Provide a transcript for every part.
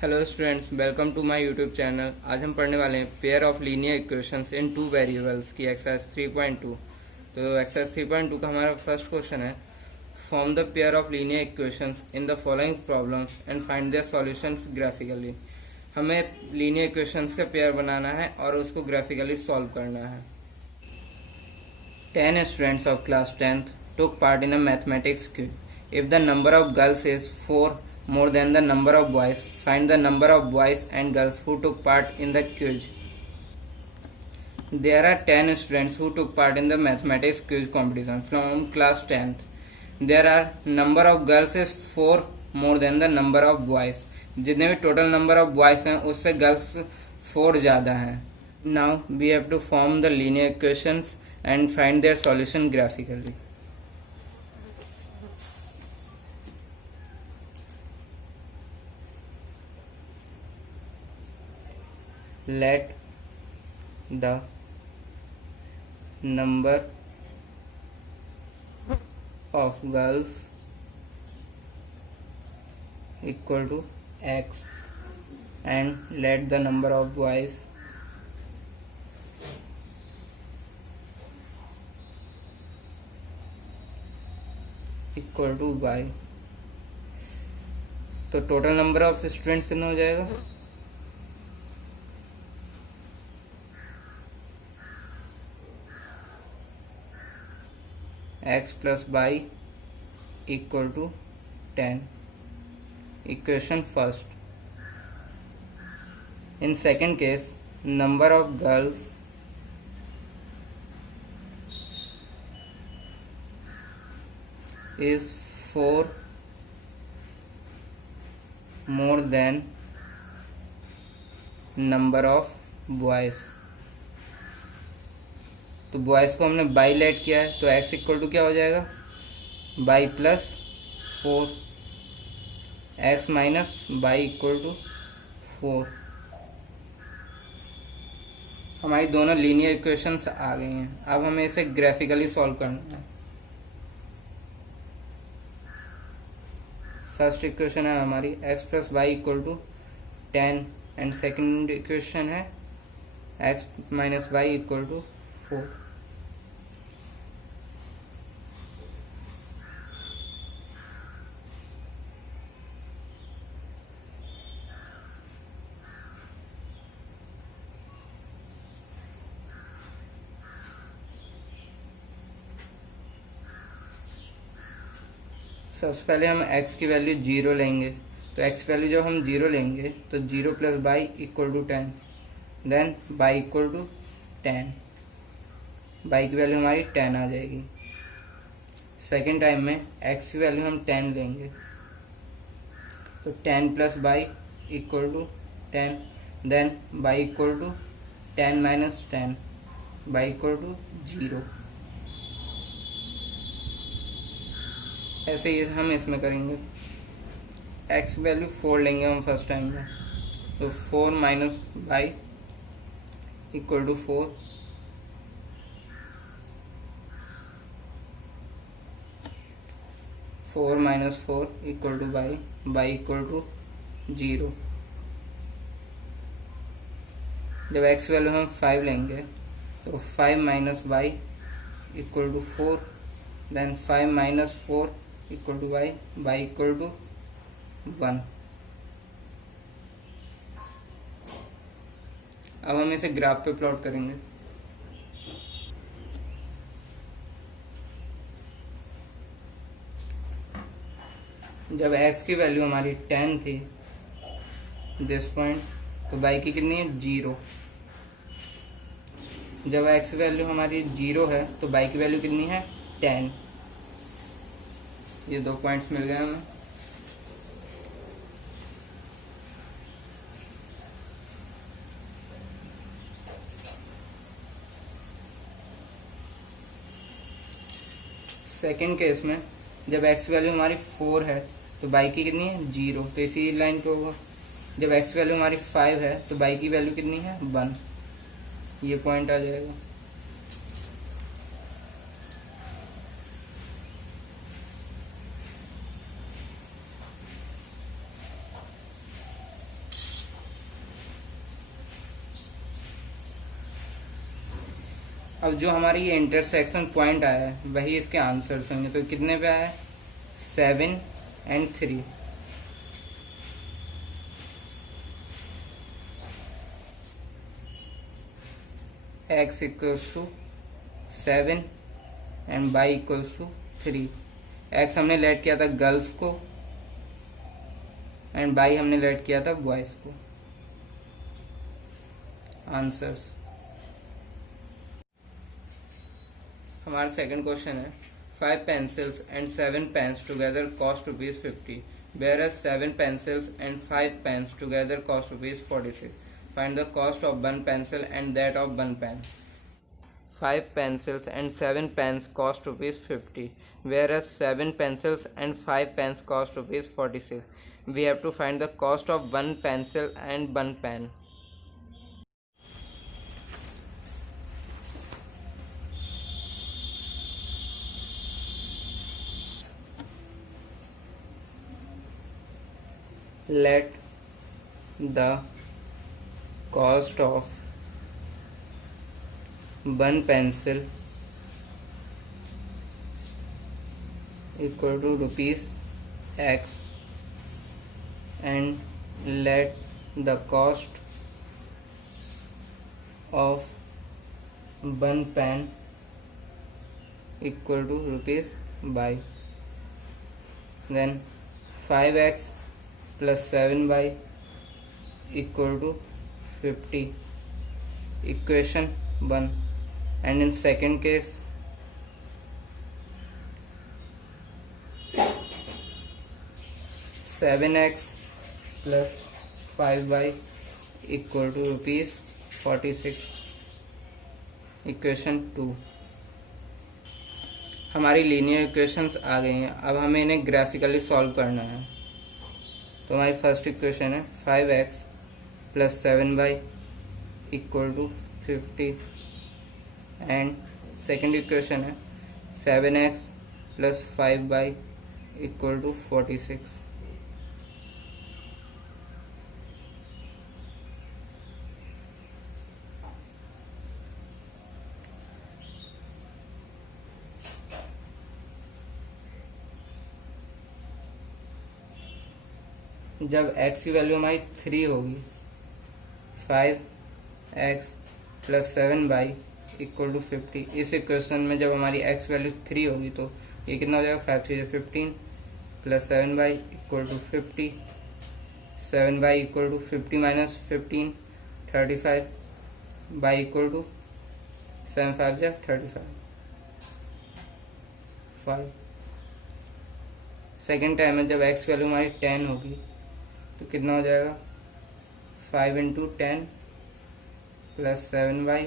Hello students, welcome to my YouTube channel. आज हम पढ़ने वाले हैं pair of linear equations in two variables की एक्सरसाइज 3.2। तो एक्सरसाइज 3.2 का हमारा फर्स्ट क्वेश्चन है, form the pair of linear equations in the following problems and find their solutions graphically. हमें लीनियर इक्वेशंस का पेयर बनाना है और उसको ग्राफिकली सॉल्व करना है। 10 students of class 10th took part in a mathematics quiz. If the number of girls is 4 more than the number of boys, find the number of boys and girls who took part in the quiz. There are 10 students who took part in the mathematics quiz competition from class 10th. There are number of girls is 4 more than the number of boys. जितने भी total number of boys हैं उससे girls 4 ज़्यादा हैं. Now we have to form the linear equations and find their solution graphically. Let the number of girls equal to x and let the number of boys equal to y. तो total number of students कितना हो जाएगा? x plus y equal to 10. Equation first. In second case number of girls is 4 more than number of boys. तो boys को हमने by late किया है तो x इक्वल टू क्या हो जाएगा? Y plus 4. x minus y equal to 4. हमारी दोनों लीनियर इक्वेशंस आ गई हैं. अब हमें इसे ग्राफिकली सॉल्व करना है. फर्स्ट इक्वेशन है हमारी x plus y equal to 10 and second equation है x minus y equal to 4. सबसे पहले हम x की वैल्यू 0 लेंगे. तो x की वैल्यू जब हम 0 लेंगे तो 0 plus y equal to 10. Then y equal to 10. Y की वैल्यू हमारी 10 आ जाएगी. सेकेंड टाइम में x की वैल्यू हम 10 लेंगे तो 10 plus y equal to 10. Then y equal to 10 minus 10. Y equal to 0. ऐसे ही हम इसमें करेंगे. x वैल्यू 4 लेंगे हम फर्स्ट टाइम में तो 4 minus y equal to 4. Four minus 4 equal to y. Y equal to 0. जब x वैल्यू हम 5 लेंगे तो 5 minus y equal to 4. Then 5 minus 4 equal to y. Y equal to 1. अब हम इसे ग्राफ पे प्लॉट करेंगे. जब x की वैल्यू हमारी 10 थी दिस पॉइंट तो y की कितनी है? 0. जब x की वैल्यू हमारी 0 है तो y की वैल्यू कितनी है? 10. ये 2 पॉइंट्स मिल गए हमें. सेकेंड केस में जब x वैल्यू हमारी 4 है तो y की कितनी है? 0. तो इसी लाइन पे होगा. जब x वैल्यू हमारी 5 है तो y की वैल्यू कितनी है? 1. ये पॉइंट आ जाएगा. अब जो हमारी ये इंटरसेक्शन पॉइंट आया है वही इसके आंसर्स होंगे। तो कितने पे आया है? 7 and 3। x equals to 7 and y equals to 3। x हमने लेट किया था गर्ल्स को एंड y हमने लेट किया था बॉयज को। आंसर्स। हमारा सेकंड क्वेश्चन है 5 pencils and 7 pens together cost ₹50, whereas 7 pencils and 5 pens together cost ₹46. Find the cost of one pencil and that of one pen. 5 pencils and 7 pens cost ₹50, whereas 7 pencils and 5 pens cost ₹46. We have to find the cost of one pencil and one pen. Let the cost of one pencil equal to ₹X and let the cost of one pen equal to ₹Y. Then 5x plus 7y equal to 50, equation 1. And in second case 7x plus 5y equal to ₹46, equation 2। हमारी linear equations आ गई हैं। अब हमें इन्हें graphically solve करना है। तो हमारी फर्स्ट इक्वेशन है 5x plus 7y equal to 50 and second equation है 7x plus 5y equal to 46। जब x की वैल्यू हमारी 3 होगी 5x plus 7y equal to 50। इस इक्वेशन में जब हमारी x वैल्यू 3 होगी तो ये कितना हो जाएगा 5 3 15 plus 7y equal to 50, 7y equal to 50 minus 15 35, y equal to 7 5 जा 35 5। सेकेंड टाइम में जब x वैल्यू हमारी 10 होगी तो कितना हो जाएगा 5 into 10 plus 7y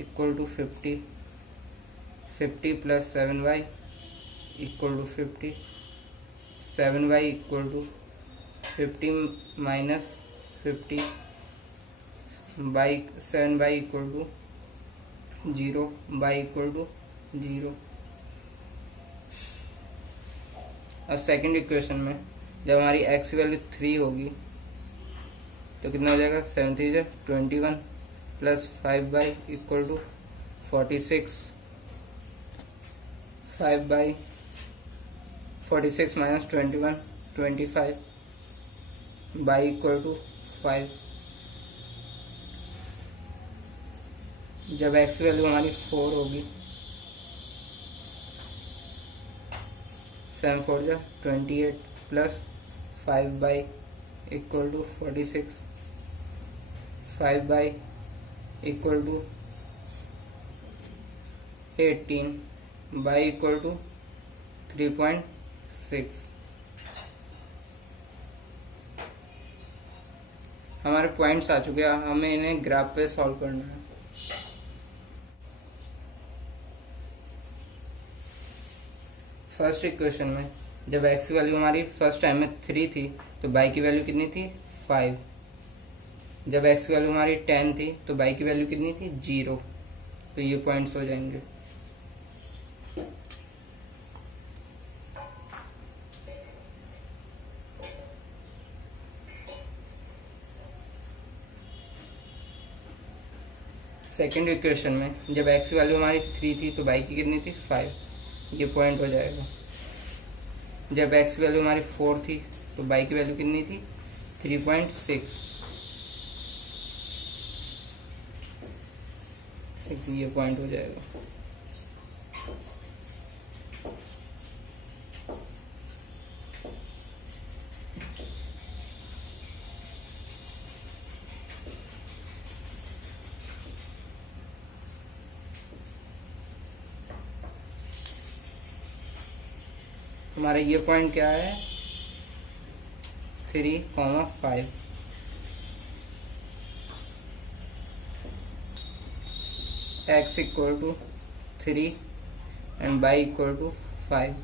equal to 50, 50 plus 7y equal to 50, 7y equal to 50 minus 50, 7y equal to 0, y equal to 0। अब सेकेंड इक्वेशन में जब हमारी x की वैल्यू 3 होगी तो कितना हो जाएगा 7 3 21 plus 5y equal to 46, 5y 46 minus 21 25, y equal to 5। जब x की वैल्यू हमारी 4 होगी 7 4 जा 28 plus 5y equal to 46, 5y equal to 18, y equal to 3.6। हमारे पॉइंट्स आ चुके हैं, हमें इन्हें ग्राफ पे सॉल्व करना है। फर्स्ट इक्वेशन में जब x की वैल्यू हमारी फर्स्ट टाइम में 3 थी तो y की वैल्यू कितनी थी 5। जब x की वैल्यू हमारी 10 थी तो y की वैल्यू कितनी थी 0। तो ये पॉइंट्स हो जाएंगे। सेकेंड इक्वेशन में जब x की वैल्यू हमारी 3 थी तो y की कितनी थी 5, ये पॉइंट हो जाएगा। जब x की वैल्यू हमारी 4 थी तो y की वैल्यू कितनी थी 3.6, ये पॉइंट हो जाएगा। हमारा ये पॉइंट क्या है 3,5। x equal to 3 and y equal to 5।